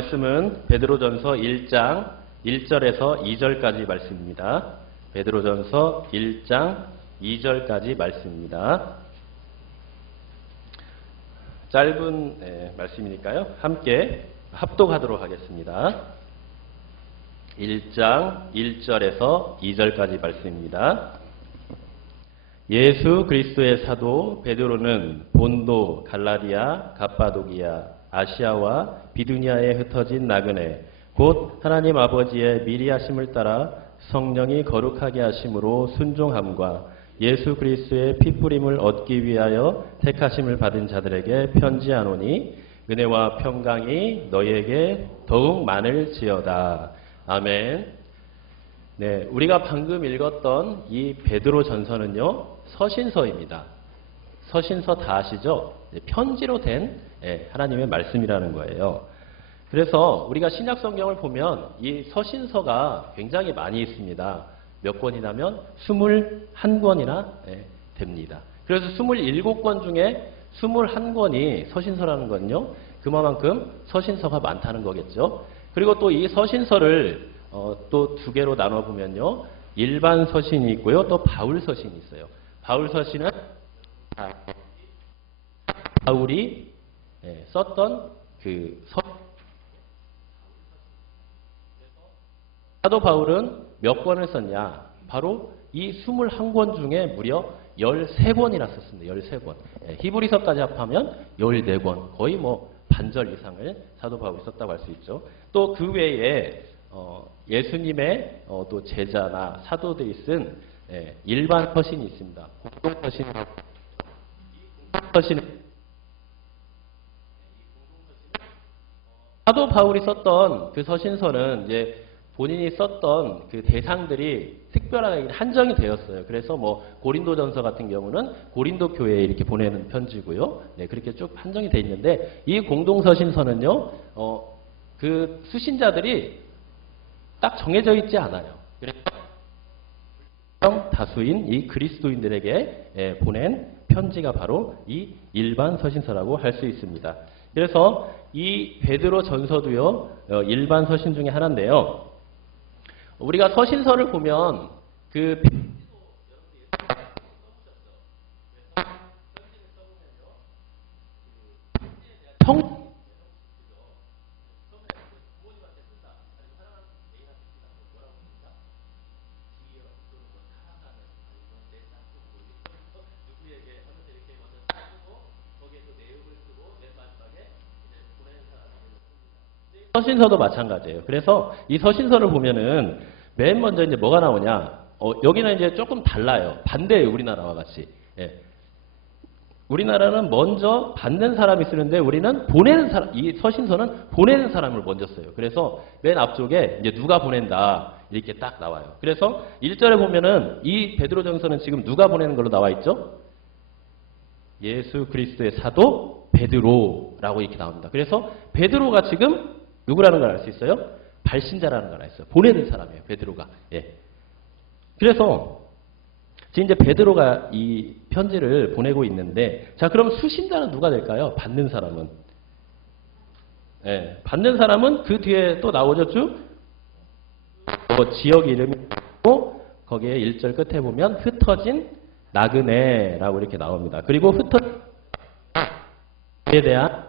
말씀은 베드로전서 1장 1절에서 2절까지 말씀입니다. 베드로전서 1장 2절까지 말씀입니다. 짧은 말씀이니까요. 함께 합독하도록 하겠습니다. 1장 1절에서 2절까지 말씀입니다. 예수 그리스도의 사도 베드로는 본도, 갈라디아, 갑바도기아, 아시아와 비두니아에 흩어진 나그네 곧 하나님 아버지의 미리 하심을 따라 성령이 거룩하게 하심으로 순종함과 예수 그리스도의 피뿌림을 얻기 위하여 택하심을 받은 자들에게 편지하노니 은혜와 평강이 너희에게 더욱 많을지어다. 아멘. 네, 우리가 방금 읽었던 이 베드로 전서는요, 서신서입니다. 서신서 다 아시죠? 편지로 된 하나님의 말씀이라는 거예요. 그래서 우리가 신약 성경을 보면 이 서신서가 굉장히 많이 있습니다. 몇 권이냐면 21권이나 됩니다. 그래서 27권 중에 21권이 서신서라는 건요, 그만큼 서신서가 많다는 거겠죠. 그리고 또 이 서신서를 또 두 개로 나눠보면요, 일반 서신이 있고요, 또 바울 서신이 있어요. 바울 서신은 바울이 썼던 그 사도 바울은 몇 권을 썼냐? 바로 이 21권 중에 무려 13권이나 썼습니다. 13권. 히브리서까지 합하면 14권. 거의 뭐 반절 이상을 사도 바울이 썼다고 할 수 있죠. 또 그 외에 예수님의 또 제자나 사도들이 쓴 일반 서신이 있습니다. 공동 서신. 사도 바울이 썼던 그 서신서는 이제 본인이 썼던 그 대상들이 특별하게 한정이 되었어요. 그래서 뭐 고린도전서 같은 경우는 고린도 교회에 이렇게 보내는 편지고요. 네, 그렇게 쭉 한정이 돼 있는데 이 공동 서신서는요, 그 수신자들이 딱 정해져 있지 않아요. 그래서 다수인 이 그리스도인들에게 보낸 편지가 바로 이 일반 서신서라고 할 수 있습니다. 그래서 이 베드로 전서도요, 일반 서신 중에 하나인데요. 우리가 서신서를 보면 그 서신서도 마찬가지예요. 그래서 이 서신서를 보면은 맨 먼저 이제 뭐가 나오냐? 여기는 이제 조금 달라요. 반대예요, 우리나라와 같이. 예. 우리나라는 먼저 받는 사람이 쓰는데 우리는 보내는 사람, 이 서신서는 보내는 사람을 먼저 써요. 그래서 맨 앞쪽에 이제 누가 보낸다 이렇게 딱 나와요. 그래서 1절에 보면은 이 베드로전서는 지금 누가 보내는 걸로 나와 있죠? 예수 그리스도의 사도 베드로라고 이렇게 나옵니다. 그래서 베드로가 지금 누구라는 걸 알 수 있어요? 발신자라는 걸 알 수 있어요. 보내는 사람이에요, 베드로가. 예. 그래서 지금 이제 베드로가 이 편지를 보내고 있는데, 자, 그럼 수신자는 누가 될까요? 받는 사람은. 예. 받는 사람은 그 뒤에 또 나오죠, 쭉? 지역 이름이 있고, 거기에 1절 끝에 보면 흩어진 나그네라고 이렇게 나옵니다. 그리고 흩어진에 대한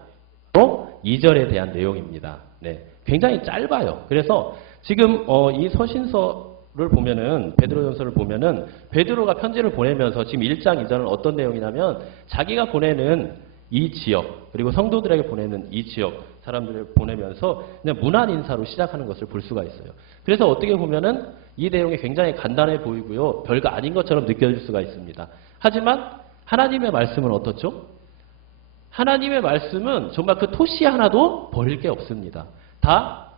2절에 대한 내용입니다. 네, 굉장히 짧아요. 그래서 지금 이 서신서를 보면은 베드로전서를 보면은 베드로가 편지를 보내면서 지금 1장 2절은 어떤 내용이냐면 자기가 보내는 이 지역 그리고 성도들에게 보내는 이 지역 사람들을 보내면서 그냥 문안 인사로 시작하는 것을 볼 수가 있어요. 그래서 어떻게 보면은 이 내용이 굉장히 간단해 보이고요, 별거 아닌 것처럼 느껴질 수가 있습니다. 하지만 하나님의 말씀은 어떻죠? 하나님의 말씀은 정말 그 토시 하나도 버릴 게 없습니다. 다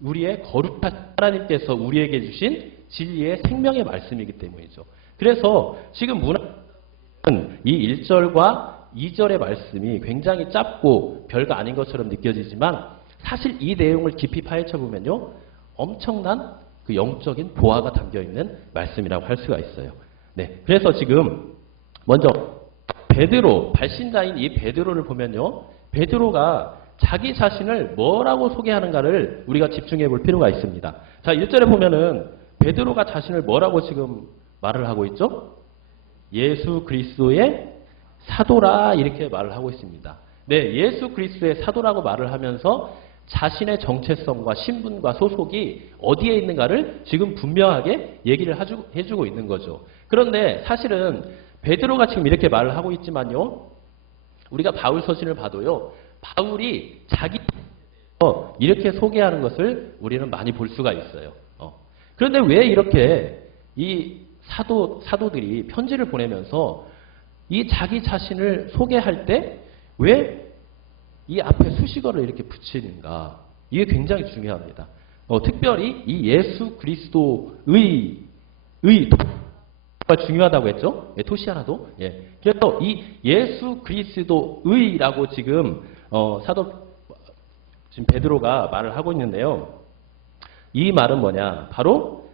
우리의 거룩한 하나님께서 우리에게 주신 진리의 생명의 말씀이기 때문이죠. 그래서 지금 문화는 이 1절과 2절의 말씀이 굉장히 짧고 별거 아닌 것처럼 느껴지지만 사실 이 내용을 깊이 파헤쳐 보면요, 엄청난 그 영적인 보화가 담겨 있는 말씀이라고 할 수가 있어요. 네, 그래서 지금 먼저 베드로, 발신자인 이 베드로를 보면요, 베드로가 자기 자신을 뭐라고 소개하는가를 우리가 집중해 볼 필요가 있습니다. 자, 1절에 보면은 베드로가 자신을 뭐라고 지금 말을 하고 있죠? 예수 그리스도의 사도라 이렇게 말을 하고 있습니다. 네, 예수 그리스도의 사도라고 말을 하면서 자신의 정체성과 신분과 소속이 어디에 있는가를 지금 분명하게 얘기를 해주고 있는 거죠. 그런데 사실은 베드로가 지금 이렇게 말을 하고 있지만요. 우리가 바울 서신을 봐도요. 바울이 자기 이렇게 소개하는 것을 우리는 많이 볼 수가 있어요. 그런데 왜 이렇게 이 사도들이 편지를 보내면서 이 자기 자신을 소개할 때 왜 이 앞에 수식어를 이렇게 붙이는가? 이게 굉장히 중요합니다. 특별히 이 예수 그리스도의 중요하다고 했죠? 예, 토시아나도. 예. 그래서 이 예수 그리스도의라고 지금 지금 베드로가 말을 하고 있는데요. 이 말은 뭐냐? 바로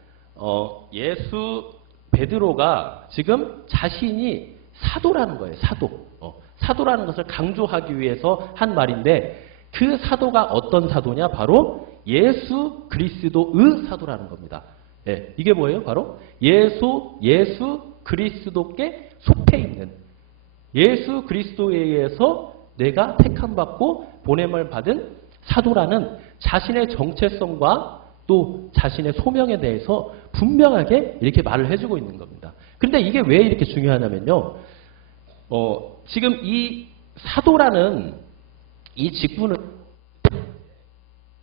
베드로가 지금 자신이 사도라는 거예요. 사도라는 것을 강조하기 위해서 한 말인데 그 사도가 어떤 사도냐? 바로 예수 그리스도의 사도라는 겁니다. 예, 이게 뭐예요? 바로 예수 그리스도께 속해 있는 예수 그리스도에 의해서 내가 택함받고 보냄을 받은 사도라는 자신의 정체성과 또 자신의 소명에 대해서 분명하게 이렇게 말을 해주고 있는 겁니다. 그런데 이게 왜 이렇게 중요하냐면요. 지금 이 사도라는 이 직분을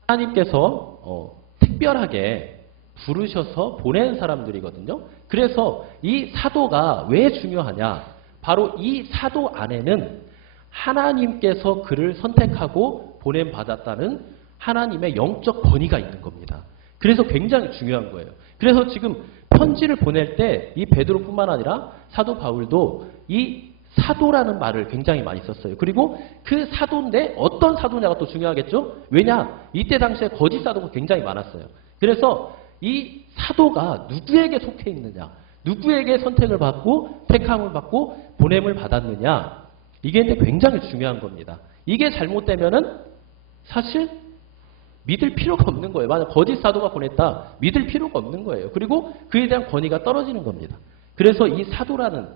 하나님께서 특별하게 부르셔서 보낸 사람들이거든요. 그래서 이 사도가 왜 중요하냐? 바로 이 사도 안에는 하나님께서 그를 선택하고 보냄받았다는 하나님의 영적 권위가 있는 겁니다. 그래서 굉장히 중요한 거예요. 그래서 지금 편지를 보낼 때 이 베드로뿐만 아니라 사도 바울도 이 사도라는 말을 굉장히 많이 썼어요. 그리고 그 사도인데 어떤 사도냐가 또 중요하겠죠? 왜냐? 이때 당시에 거짓 사도가 굉장히 많았어요. 그래서 이 사도가 누구에게 속해 있느냐? 누구에게 선택을 받고 택함을 받고 보냄을 받았느냐? 이게 근데 굉장히 중요한 겁니다. 이게 잘못되면은 사실 믿을 필요가 없는 거예요. 만약 거짓 사도가 보냈다. 믿을 필요가 없는 거예요. 그리고 그에 대한 권위가 떨어지는 겁니다. 그래서 이 사도라는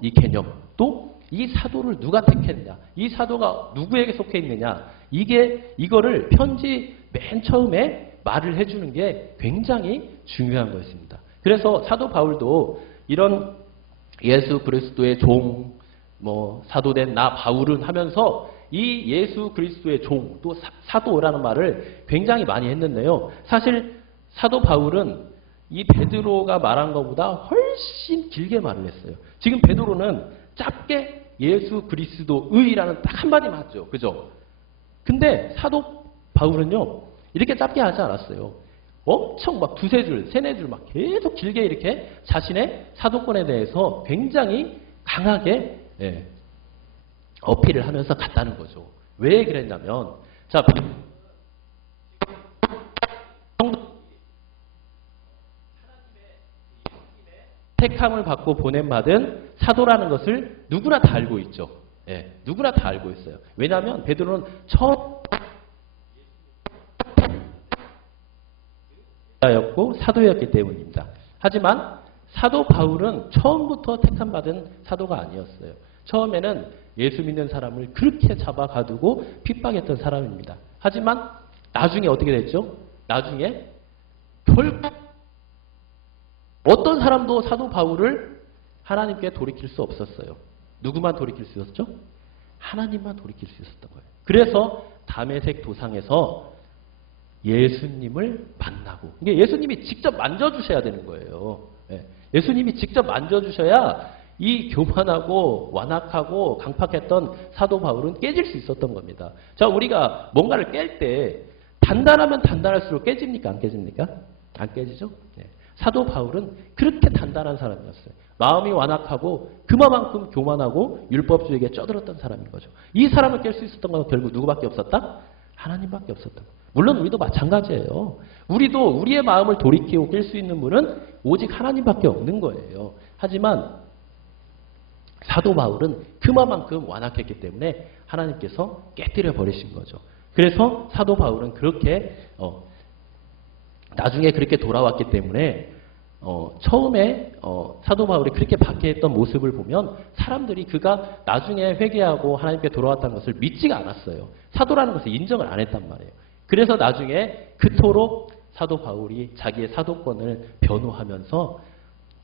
이 개념, 또 이 사도를 누가 택했냐, 이 사도가 누구에게 속해 있느냐, 이거를 편지 맨 처음에 말을 해주는 게 굉장히 중요한 것입니다. 그래서 사도 바울도 이런 예수 그리스도의 종, 사도된 나 바울은 하면서 이 예수 그리스도의 종, 또 사도라는 말을 굉장히 많이 했는데요. 사실 사도 바울은 이 베드로가 말한 것보다 훨씬 길게 말을 했어요. 지금 베드로는 짧게 예수 그리스도의라는 딱 한마디만 하죠. 그죠? 근데 사도 바울은요, 이렇게 짧게 하지 않았어요. 엄청 막 두세 줄, 세네 줄 막 계속 길게 이렇게 자신의 사도권에 대해서 굉장히 강하게 어필을 하면서 갔다는 거죠. 왜 그랬냐면, 자, 택함을 받고 보냄받은 사도라는 것을 누구나 다 알고 있죠. 예, 누구나 다 알고 있어요. 왜냐하면 베드로는 였고 사도였기 때문입니다. 하지만 사도 바울은 처음부터 택함받은 사도가 아니었어요. 처음에는 예수 믿는 사람을 그렇게 잡아가두고 핍박했던 사람입니다. 하지만 나중에 어떻게 됐죠? 나중에 결국 어떤 사람도 사도 바울을 하나님께 돌이킬 수 없었어요. 누구만 돌이킬 수 있었죠? 하나님만 돌이킬 수 있었던 거예요. 그래서 다메섹 도상에서 예수님을 만나고, 이게 예수님이 직접 만져주셔야 되는 거예요. 예수님이 직접 만져주셔야 이 교만하고 완악하고 강팍했던 사도 바울은 깨질 수 있었던 겁니다. 자, 우리가 뭔가를 깰 때 단단하면 단단할수록 깨집니까? 안 깨집니까? 안 깨지죠? 사도 바울은 그렇게 단단한 사람이었어요. 마음이 완악하고 그만큼 교만하고 율법주의에 쩌들었던 사람인 거죠. 이 사람을 깰 수 있었던 건 결국 누구밖에 없었다? 하나님밖에 없었다. 물론 우리도 마찬가지예요. 우리도 우리의 마음을 돌이키고 깰 수 있는 분은 오직 하나님밖에 없는 거예요. 하지만 사도 바울은 그만큼 완악했기 때문에 하나님께서 깨뜨려 버리신 거죠. 그래서 사도 바울은 그렇게 나중에 그렇게 돌아왔기 때문에 처음에 사도 바울이 그렇게 박해했던 모습을 보면 사람들이 그가 나중에 회개하고 하나님께 돌아왔다는 것을 믿지가 않았어요. 사도라는 것을 인정을 안 했단 말이에요. 그래서 나중에 그토록 사도 바울이 자기의 사도권을 변호하면서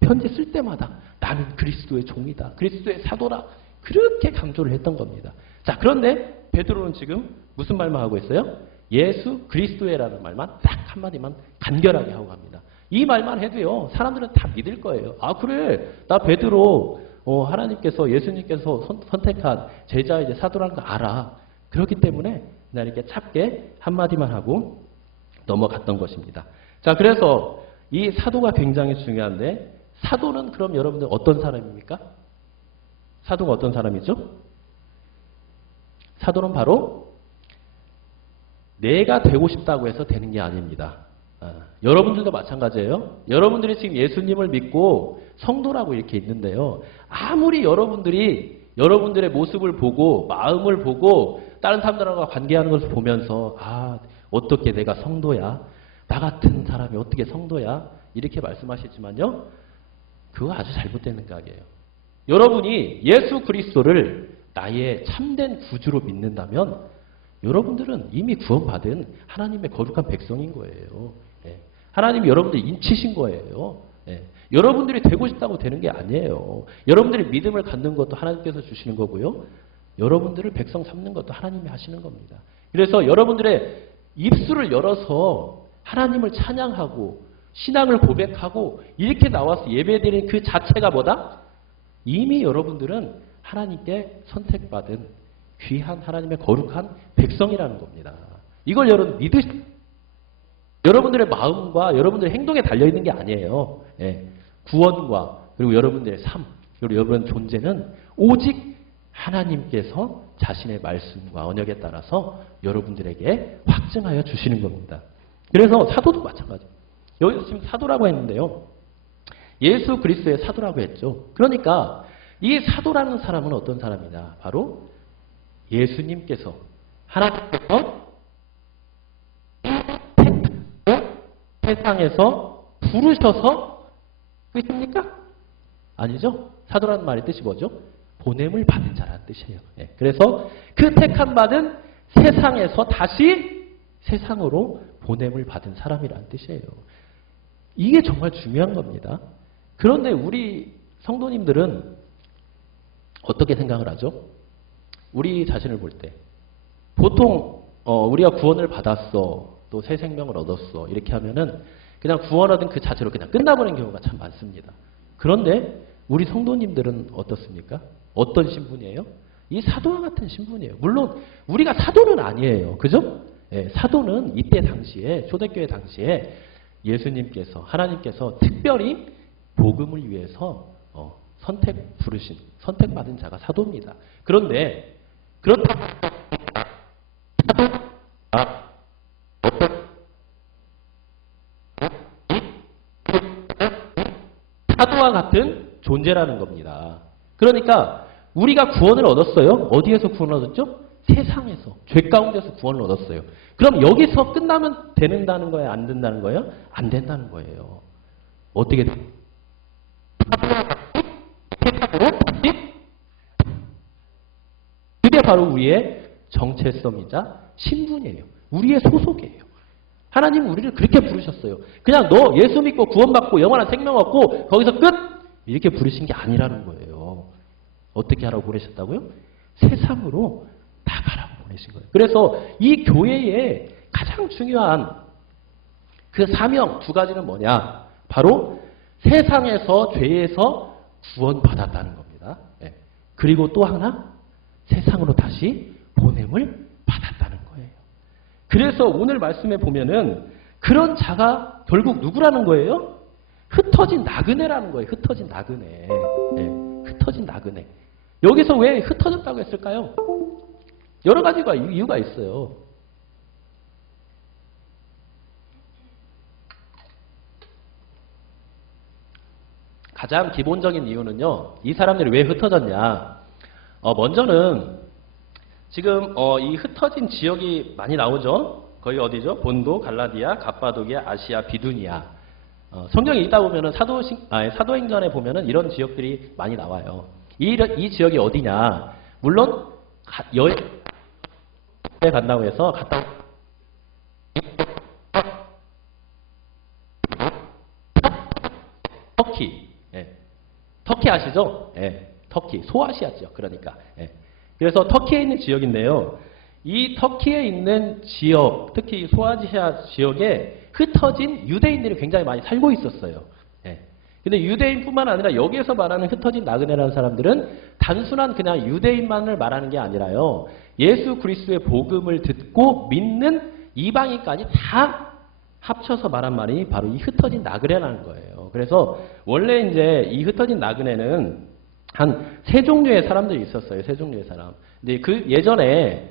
편지 쓸 때마다 나는 그리스도의 종이다. 그리스도의 사도라. 그렇게 강조를 했던 겁니다. 자, 그런데 베드로는 지금 무슨 말만 하고 있어요? 예수 그리스도의라는 말만 딱 한마디만 간결하게 하고 갑니다. 이 말만 해도요, 사람들은 다 믿을 거예요. 아, 그래. 나 베드로, 하나님께서, 예수님께서 선택한 제자의 이제 사도라는 거 알아. 그렇기 때문에 나 이렇게 짧게 한마디만 하고 넘어갔던 것입니다. 자, 그래서 이 사도가 굉장히 중요한데, 사도는 그럼 여러분들 어떤 사람입니까? 사도가 어떤 사람이죠? 사도는 바로 내가 되고 싶다고 해서 되는 게 아닙니다. 여러분들도 마찬가지예요. 여러분들이 지금 예수님을 믿고 성도라고 이렇게 있는데요. 아무리 여러분들의 모습을 보고 마음을 보고 다른 사람들과 관계하는 것을 보면서 어떻게 내가 성도야? 나 같은 사람이 어떻게 성도야? 이렇게 말씀하시지만요. 그거 아주 잘못된 생각이에요. 여러분이 예수 그리스도를 나의 참된 구주로 믿는다면 여러분들은 이미 구원받은 하나님의 거룩한 백성인 거예요. 하나님이 여러분들 인치신 거예요. 여러분들이 되고 싶다고 되는 게 아니에요. 여러분들이 믿음을 갖는 것도 하나님께서 주시는 거고요. 여러분들을 백성 삼는 것도 하나님이 하시는 겁니다. 그래서 여러분들의 입술을 열어서 하나님을 찬양하고 신앙을 고백하고 이렇게 나와서 예배드리는 그 자체가 뭐다? 이미 여러분들은 하나님께 선택받은 귀한 하나님의 거룩한 백성이라는 겁니다. 이걸 여러분들의 마음과 여러분들의 행동에 달려있는 게 아니에요. 구원과 그리고 여러분들의 삶, 그리고 여러분의 존재는 오직 하나님께서 자신의 말씀과 언약에 따라서 여러분들에게 확증하여 주시는 겁니다. 그래서 사도도 마찬가지입니다. 여기서 지금 사도라고 했는데요. 예수 그리스도의 사도라고 했죠. 그러니까 이 사도라는 사람은 어떤 사람이냐? 바로 예수님께서 하나님께서 세상에서 부르셔서 끝입니까? 아니죠. 사도라는 말의 뜻이 뭐죠? 보냄을 받은 자라는 뜻이에요. 그래서 그 택함 받은 세상에서 다시 세상으로 보냄을 받은 사람이라는 뜻이에요. 이게 정말 중요한 겁니다. 그런데 우리 성도님들은 어떻게 생각을 하죠? 우리 자신을 볼 때 보통 우리가 구원을 받았어, 또 새 생명을 얻었어 이렇게 하면은 그냥 구원 얻은 그 자체로 그냥 끝나버리는 경우가 참 많습니다. 그런데 우리 성도님들은 어떻습니까? 어떤 신분이에요? 이 사도와 같은 신분이에요. 물론 우리가 사도는 아니에요. 그죠? 사도는 이때 당시에 초대교회 당시에 예수님께서 하나님께서 특별히 복음을 위해서 선택받은 자가 사도입니다. 그런데 그렇다고 사도와 같은 존재라는 겁니다. 그러니까 우리가 구원을 얻었어요. 어디에서 구원을 얻었죠? 세상에서, 죄 가운데서 구원을 얻었어요. 그럼 여기서 끝나면 되는다는 거예요? 안 된다는 거예요? 안 된다는 거예요. 어떻게 돼요? 그게 바로 우리의 정체성이자 신분이에요. 우리의 소속이에요. 하나님은 우리를 그렇게 부르셨어요. 그냥 너 예수 믿고 구원받고 영원한 생명 얻고 거기서 끝! 이렇게 부르신 게 아니라는 거예요. 어떻게 하라고 보내셨다고요? 세상으로 나가라고 보내신 거예요. 그래서 이 교회의 가장 중요한 그 사명 두 가지는 뭐냐? 바로 세상에서 죄에서 구원받았다는 겁니다. 그리고 또 하나 세상으로 다시 보냄을 받았다는 거예요. 그래서 오늘 말씀에 보면은 그런 자가 결국 누구라는 거예요? 흩어진 나그네라는 거예요. 흩어진 나그네. 흩어진 나그네. 여기서 왜 흩어졌다고 했을까요? 여러 가지가 이유가 있어요. 가장 기본적인 이유는요. 이 사람들이 왜 흩어졌냐. 먼저는 지금 이 흩어진 지역이 많이 나오죠. 거기 어디죠? 본도, 갈라디아, 갑바도기아, 아시아, 비두니아. 성경에 있다 보면은 사도행전에 보면은 이런 지역들이 많이 나와요. 이 지역이 어디냐? 물론 여행에 간다고 해서 갔다 터키. 예. 터키 아시죠? 예. 터키. 소아시아 지역. 그러니까. 예. 그래서 터키에 있는 지역인데요. 이 터키에 있는 지역, 특히 소아시아 지역에 흩어진 유대인들이 굉장히 많이 살고 있었어요. 예. 근데 유대인뿐만 아니라 여기에서 말하는 흩어진 나그네라는 사람들은 단순한 그냥 유대인만을 말하는 게 아니라요. 예수 그리스도의 복음을 듣고 믿는 이방인까지 다 합쳐서 말한 말이 바로 이 흩어진 나그네라는 거예요. 그래서 원래 이제 이 흩어진 나그네는 한 세 종류의 사람들이 있었어요. 세 종류의 사람. 근데 그 예전에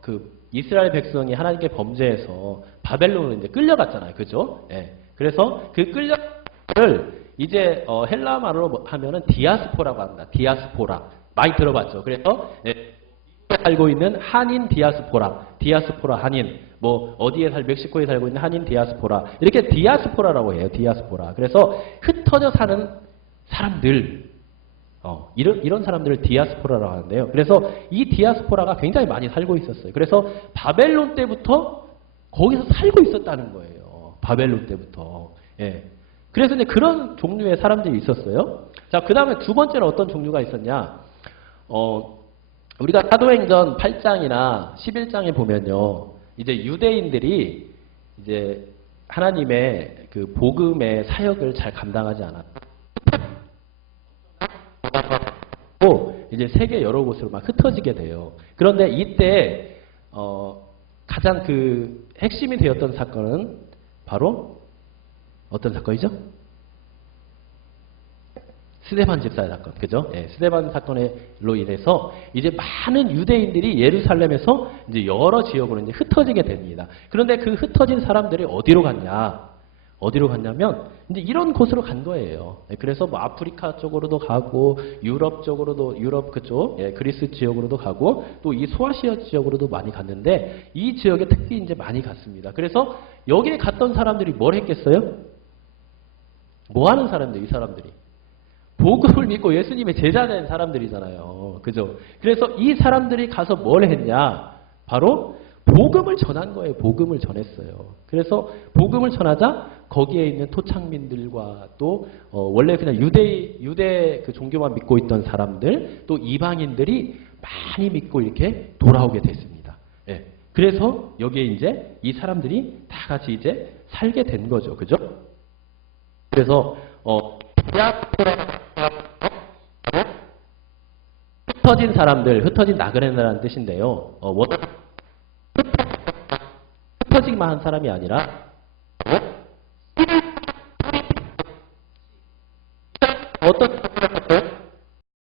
그 이스라엘 백성이 하나님께 범죄해서 바벨론으로 이제 끌려갔잖아요. 그죠? 예. 그래서 그 끌려를 이제 헬라 말로 하면은 디아스포라고 합니다. 디아스포라. 많이 들어봤죠. 그래서 살고 있는 한인 디아스포라 한인, 뭐 어디에 멕시코에 살고 있는 한인 디아스포라, 이렇게 디아스포라라고 해요. 디아스포라. 그래서 흩어져 사는 사람들, 이런 사람들을 디아스포라라고 하는데요. 그래서 이 디아스포라가 굉장히 많이 살고 있었어요. 그래서 바벨론 때부터 거기서 살고 있었다는 거예요. 바벨론 때부터. 예. 그래서 이제 그런 종류의 사람들이 있었어요. 자, 그 다음에 두 번째는 어떤 종류가 있었냐? 우리가 사도행전 8장이나 11장에 보면요. 이제 유대인들이 이제 하나님의 그 복음의 사역을 잘 감당하지 않았고, 이제 세계 여러 곳으로 막 흩어지게 돼요. 그런데 이때, 가장 그 핵심이 되었던 사건은 바로 어떤 사건이죠? 스데반 집사의 사건, 그죠? 예, 스데반 사건으로 인해서 이제 많은 유대인들이 예루살렘에서 이제 여러 지역으로 이제 흩어지게 됩니다. 그런데 그 흩어진 사람들이 어디로 갔냐? 어디로 갔냐면 이제 이런 곳으로 간 거예요. 예, 그래서 뭐 아프리카 쪽으로도 가고 유럽 쪽으로도 유럽 그쪽 그리스 지역으로도 가고 또 이 소아시아 지역으로도 많이 갔는데 이 지역에 특히 이제 많이 갔습니다. 그래서 여기에 갔던 사람들이 뭘 했겠어요? 뭐 하는 사람들, 이 사람들이? 복음을 믿고 예수님의 제자 된 사람들이잖아요. 그죠? 그래서 이 사람들이 가서 뭘 했냐? 바로 복음을 전한 거예요. 복음을 전했어요. 그래서 복음을 전하자 거기에 있는 토착민들과 또 원래 그냥 유대 그 종교만 믿고 있던 사람들, 또 이방인들이 많이 믿고 이렇게 돌아오게 됐습니다. 예. 그래서 여기에 이제 이 사람들이 다 같이 이제 살게 된 거죠. 그죠? 그래서 흩어진 사람들, 흩어진 나그네라는 뜻인데요. 흩어지기만 한 사람이 아니라 어떤